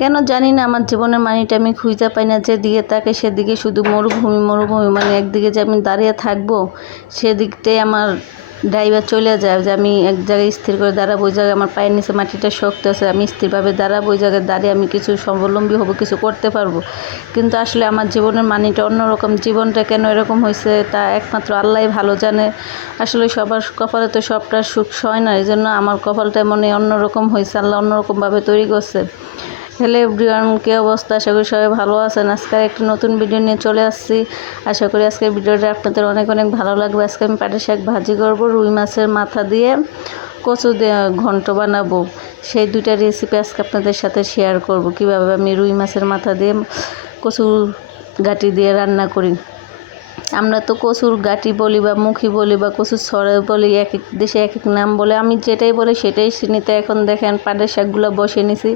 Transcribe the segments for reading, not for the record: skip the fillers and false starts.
কেন জানি না আমার জীবনের মানেটা আমি খুঁজে পাই না। যেদিকে তাকে সেদিকে শুধু মরুভূমি মরুভূমি, মানে একদিকে যে আমি দাঁড়িয়ে থাকবো সেদিকটাই আমার ড্রাইভার চলে যায়, যে আমি এক জায়গায় স্থির করে দাঁড়াবো, ওই জায়গায় আমার পায়ের নিচে মাটিটা শক্ত আছে, আমি স্থিরভাবে দাঁড়াবো, ওই জায়গায় দাঁড়িয়ে আমি কিছু স্বাবলম্বী হবো, কিছু করতে পারবো। কিন্তু আসলে আমার জীবনের মানেটা অন্যরকম। জীবনটা কেন এরকম হয়েছে তা একমাত্র আল্লাহই ভালো জানে। আসলে সবার কপালে তো সবটা সুখ হয় না, এই জন্য আমার কপালটা মনে অন্যরকম হয়েছে, আল্লাহ অন্যরকমভাবে তৈরি করছে। হ্যালো এভরিওয়ান, কী অবস্থা? আশা করি সবাই ভালো আছেন। আজকে একটি নতুন ভিডিও নিয়ে চলে আসছি। আশা করি আজকের ভিডিওটা আপনাদের অনেক অনেক ভালো লাগবে। আজকে আমি পাটের শাক ভাজি করব, রুই মাছের মাথা দিয়ে কচু দিয়ে ঘন্ট বানাবো। সেই দুইটা রেসিপি আজকে আপনাদের সাথে শেয়ার করব, কিভাবে আমি রুই মাছের মাথা দিয়ে কচু গাঁটি দিয়ে রান্না করি। আমরা তো কচুর গাঁটি বলি বা মুখি বলি বা কচুর ছড়া বলি, এক এক দেশে এক এক নাম বলে। আমি যেটাই বলি সেটাই চিনিতে। এখন দেখেন পাটের শাকগুলো বসে নিছি।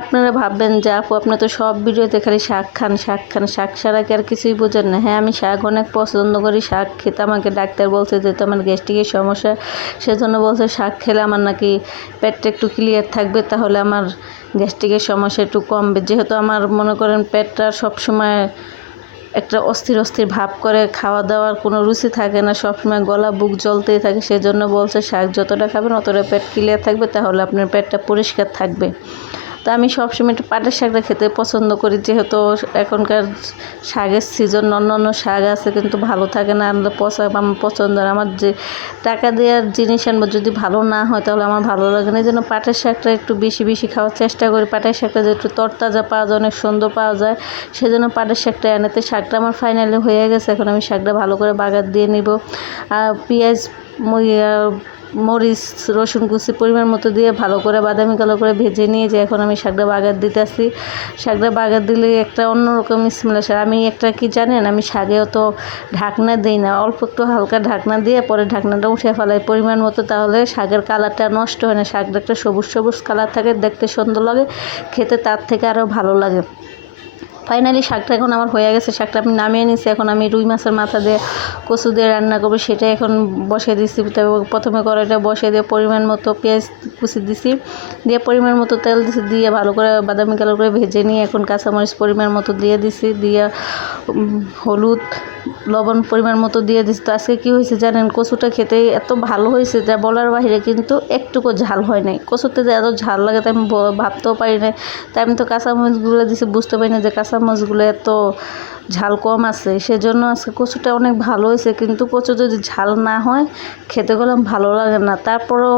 আপনারা ভাববেন যে আপু আপনার তো সব ভিডিওতে খালি শাক খান শাক খান, শাক ছাড়া কি আর কিছুই বোঝেন না? হ্যাঁ, আমি শাক অনেক পছন্দ করি। শাক খেতে আমাকে ডাক্তার বলছে যেহেতু আমার গ্যাস্ট্রিকের সমস্যা, সেজন্য বলছে শাক খেলে আমার নাকি পেটটা একটু ক্লিয়ার থাকবে, তাহলে আমার গ্যাস্ট্রিকের সমস্যা একটু কমবে। যেহেতু আমার মনে করেন পেটটা সবসময় একটা অস্থির অস্থির ভাব করে, খাওয়া দাওয়ার কোনো রুচি থাকে না, সবসময় গলা বুক জ্বলতেই থাকে, সেজন্য বলছে শাক যতটা খাবেন অতটা পেট ক্লিয়ার থাকবে, তাহলে আপনার পেটটা পরিষ্কার থাকবে। তো আমি সবসময় একটু পাটের শাকটা খেতে পছন্দ করি, যেহেতু এখনকার শাকের সিজন। অন্য শাক আছে কিন্তু ভালো থাকে না, আনলে পচা আমার পছন্দ। আমার যে টাকা দেওয়ার জিনিস আনবো যদি ভালো না হয় তাহলে আমার ভালো লাগে না। এই জন্য পাটের শাকটা একটু বেশি বেশি খাওয়ার চেষ্টা করি। পাটের শাকটা যে একটু তরতাজা পাওয়া যায়, অনেক সুন্দর পাওয়া যায়, সেজন্য পাটের শাকটা এনেতে। শাকটা আমার ফাইনালি হয়ে গেছে, এখন আমি শাকটা ভালো করে বাগার দিয়ে নিব। আর পেঁয়াজ মরিচ রসুন কুচি পরিমাণ মতো দিয়ে ভালো করে বাদামি কালো করে ভেজে নিয়ে যে এখন আমি শাকটা বাগার দিতেছি। শাকটা বাগার দিলে একটা অন্যরকম স্মেল আসে। আমি একটা কি জানেন, আমি শাকেও তো ঢাকনা দিই না, অল্প একটু হালকা ঢাকনা দিয়ে পরে ঢাকনাটা উঠে ফেলাই পরিমাণ মতো, তাহলে শাকের কালারটা নষ্ট হয় না। শাকটা একটা সবুজ সবুজ কালার থাকে, দেখতে সুন্দর লাগে, খেতে তার থেকে আরও ভালো লাগে। ফাইনালি শাকটা এখন আমার হয়ে গেছে, শাকটা আমি নামিয়ে নিছি। এখন আমি রুই মাছের মাথা দিয়ে কচু দিয়ে রান্না করবো, সেটা এখন বসিয়ে দিছি। প্রথমে কড়াইটা বসিয়ে দিয়ে পরিমাণ মতো পেঁয়াজ কুচি দিছি, দিয়ে পরিমাণ মতো তেল দিছি, দিয়ে ভালো করে বাদামি কালার করে ভেজে নিয়ে এখন কাঁচামরিচ পরিমাণ মতো দিয়ে দিছি, দিয়ে হলুদ লবণ পরিমাণ মতো দিয়ে দিছি। তো আজকে কী হয়েছে জানেন, কচুটা খেতে এত ভালো হয়েছে যা বলার বাইরে, কিন্তু একটুকু ঝাল হয় নাই। কচুতে যে এত ঝাল লাগে তাই আমি ভাবতেও পারি না। তাই আমি তো কাঁচামরিচগুলো দিছি, বুঝতে পারি না যে কাঁচামরিচগুলো এত ঝাল কম আছে, সেজন্য আজকে কচুটা অনেক ভালো হয়েছে। কিন্তু কচু যদি ঝাল না হয় খেতে গেলাম ভালো লাগে না। তারপরেও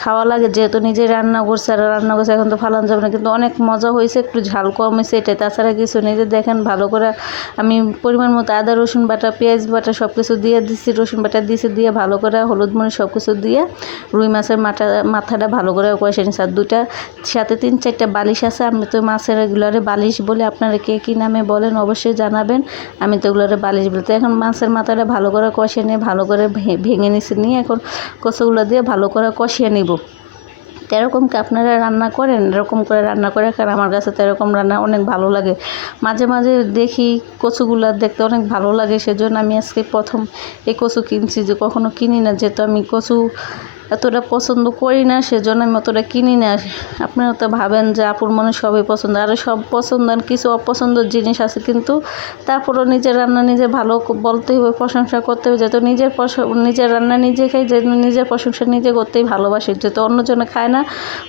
খাওয়া লাগে, যেহেতু নিজে রান্না করছে আর রান্না করছে এখন তো ফালানো যাবে না। কিন্তু অনেক মজা হয়েছে, একটু ঝাল কম হয়েছে এটাই, তাছাড়া কিছু নেই। যে দেখেন ভালো করে আমি পরিমাণ মতো আদা রসুন বাটা পেঁয়াজ বাটা সব কিছু দিয়ে দিচ্ছি, রসুন বাটা দিয়েছি, দিয়ে ভালো করে হলুদ মরিচ সব কিছু দিয়ে রুই মাছের মাথাটা ভালো করে কষে নিচ্ছি। আর দুইটা সাথে 3-4টা বালিশ আছে, আমি তো মাছের এগুলোরে বালিশ বলে, আপনারা কে কী নামে বলেন অবশ্যই জানাবেন। আমি তো এগুলোরে বালিশ বলি। তো এখন মাছের মাথাটা ভালো করে কষে নিয়ে ভালো করে ভেঙে নিচ্ছি, নিয়ে এখন কচুগুলো দিয়ে ভালো করে কষিয়ে নিব। তো এরকম কি আপনারা রান্না করেন? এরকম করে রান্না করে, কারণ আমার কাছে তো এরকম রান্না অনেক ভালো লাগে। মাঝে মাঝে দেখি কচুগুলো দেখতে অনেক ভালো লাগে, সেজন্য আমি আজকে প্রথম এই কচু কিনছি, যে কখনো কিনি না, যেহেতু আমি কচু এতটা পছন্দ করি না, সেজন্য আমি অতটা কিনি না। আপনারা তো ভাবেন যে আপুর মনে সবই পছন্দ, আরে সব পছন্দ, আর কিছু অপছন্দের জিনিস আছে, কিন্তু তারপরও নিজের রান্না নিজে ভালো বলতেই হবে, প্রশংসা করতে হবে। যেহেতু নিজের রান্না নিজে খাই, যেহেতু নিজের প্রশংসা নিজে করতেই ভালোবাসি। যেহেতু অন্যজনে খায় না,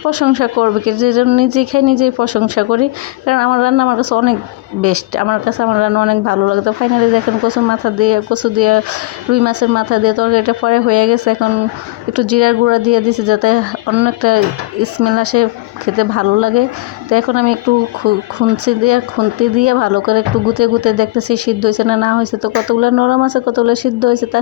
প্রশংসা করবে কি? যে জন্য নিজেই খাই নিজেই প্রশংসা করি, কারণ আমার রান্না আমার কাছে অনেক বেস্ট। আমার কাছে আমার রান্না অনেক ভালো লাগে। তো ফাইনালি দেখেন কচু দিয়ে রুই মাছের মাথা দিয়ে তরকারিটা পরে হয়ে গেছে। এখন একটু জিরার গুঁড়া দিয়ে দিছি যাতে অন্য একটা স্মেল আসে, খেতে ভালো লাগে। তো এখন আমি একটু খুন্তি দিয়ে ভালো করে একটু গুঁতে দেখতেছি সিদ্ধ হয়েছে না হয়েছে। তো কতগুলো নরম আছে, কতগুলো সিদ্ধ হয়েছে, তা